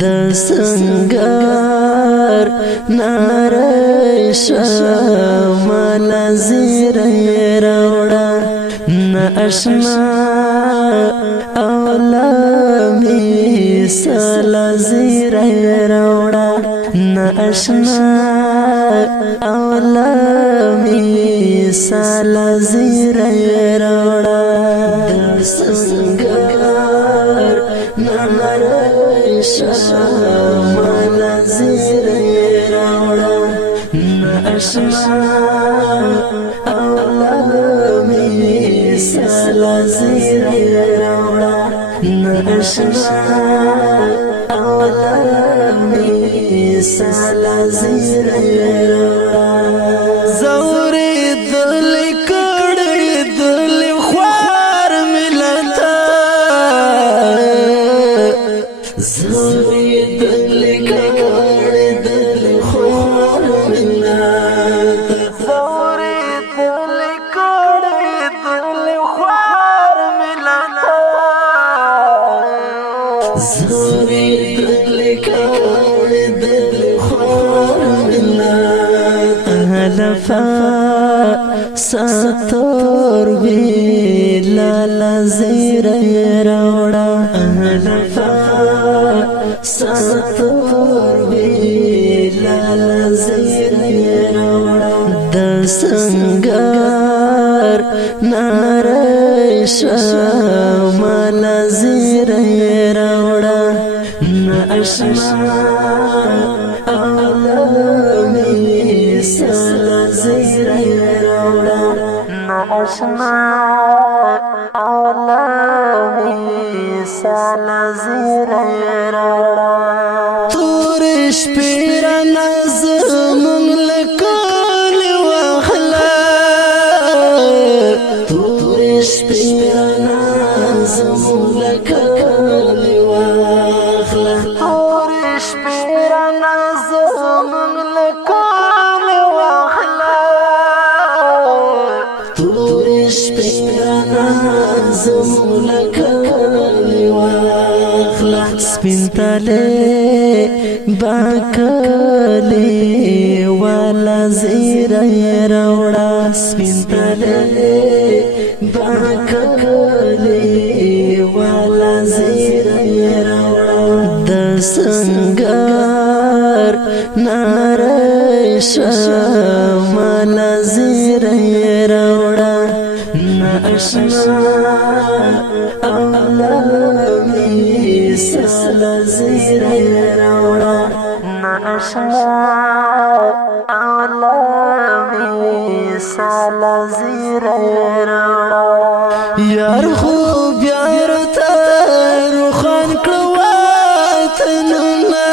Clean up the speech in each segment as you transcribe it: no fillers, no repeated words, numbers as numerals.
د سنگار نارش مال زیر روڑا ناشنا اولامی سال زیر روڑا ناشنا اولامی سال زیر روڑا د سنگار نارش مال زیر روڑا ناشنا اولامی سال زیر روڑا ناشنا اولامی سال زیر روڑا زوری دل کڑی دل خوار ملتا زوری دل کڑی دل خوار ملتا زوری دل کڑی دل خوار ملتا زوری دل کڑی دل خوار ملتا لفا ساتور بی لالا زیر روڑا لفا ساتور بی لالا زیر روڑا د سنگار نارش مال زیر روڑا ناشنا اولامی سال زیر روڑا ناشنا اولامی سال زیر روڑا تورش پیرانا زمون لکال واخلا تورش پیرانا زمون لکال واخلا تورش پیرانا زمون لکال واخلا تورش پیرانا زمون لکال واخلا سپین تاله باکلی والا زیر روڑا سپین تاله باکلی والا زیر روڑا د سنگار نارش مال زیر روڑا ناشنا اولامی سال زیر روڑا ناشنا اولامی سال زیر روڑا یار خوب یار تر خان کلواتنونا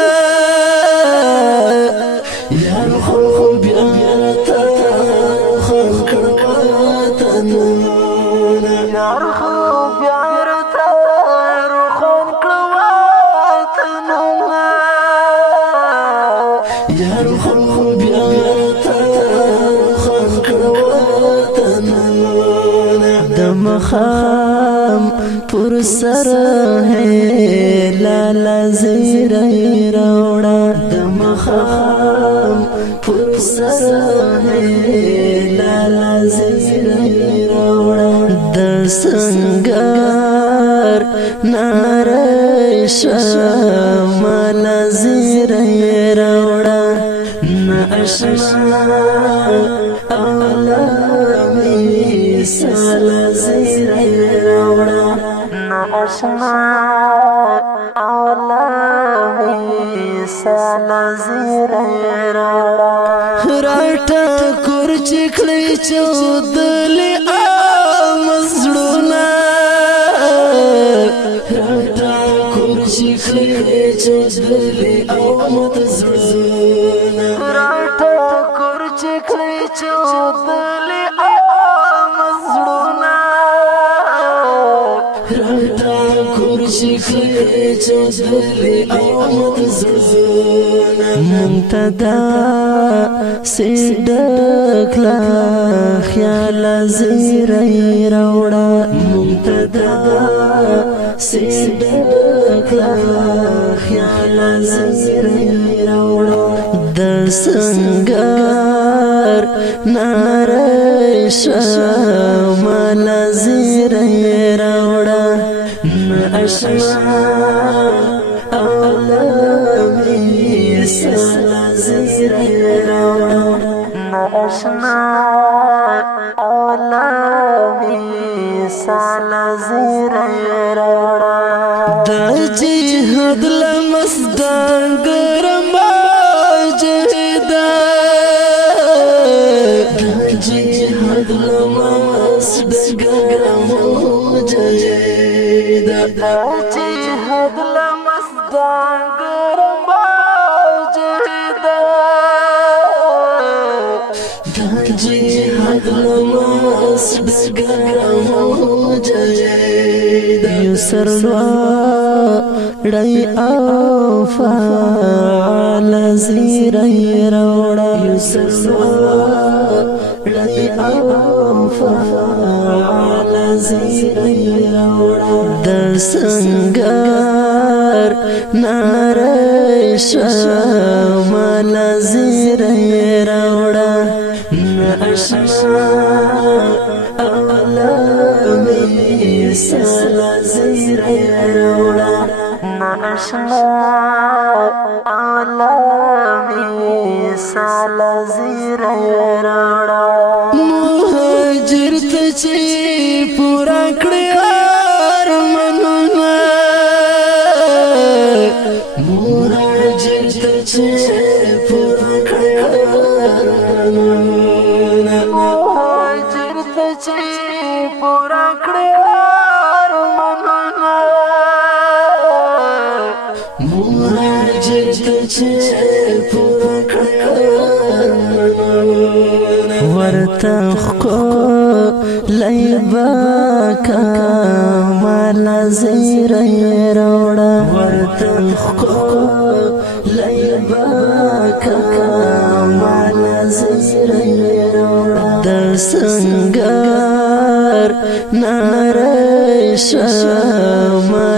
یار خوب یار تر خان کلواتنونا یار خوب یار تر خان کلواتنونا یار خوب یار تر خان کلواتنونا دمخام پر سر ہے لالا زیر روڑا دمخام پر سر ہے لالا زیر روڑا د سنگار نارش مال زیر روڑا ناشنا اولامی سال زیر روڑا ناشنا اولامی سال زیر روڑا راٹا کورچ کلی چودلی آمزڑونا راٹا کورچ کلی چودلی آمزڑونا راٹا کورچ کلی چودلی آمزڑونا راٹا کورچ کلی چودلی آمزڑونا منتدا سیدکلا خیال زیر روڑا منتدا سیدکلا خیال لزیرې راوړه د سنگار نارې شمه لزیرې راوړه ناشنا اولامي لزیرې راوړه ناشنا اولامي لزیرې راوړه د جهاد لمسدان ګرم جهدا د جهاد لمسدان ګرم جهدا د جهاد لمسدان ګرم جهدا د جهاد لمسدان ګرم جهدا یسر ړی او فعال زیرې راوړه یوسف ړی او فعال زیرې راوړه د سنگار نارې شمه زیرې راوړه ناشنا اولامي لزیرې راوړه ناشنا اولامي لزیرې راوړه مهاجر ته چې پورا کړې ارمانونه مهاجر ته چې پورا کړې ارمانونه مهاجر ته چې پورا کړې ورته ښکلی به کمال زیرې راوړه ورته ښکلی به کمال زیرې راوړه د سنگار نارې شمه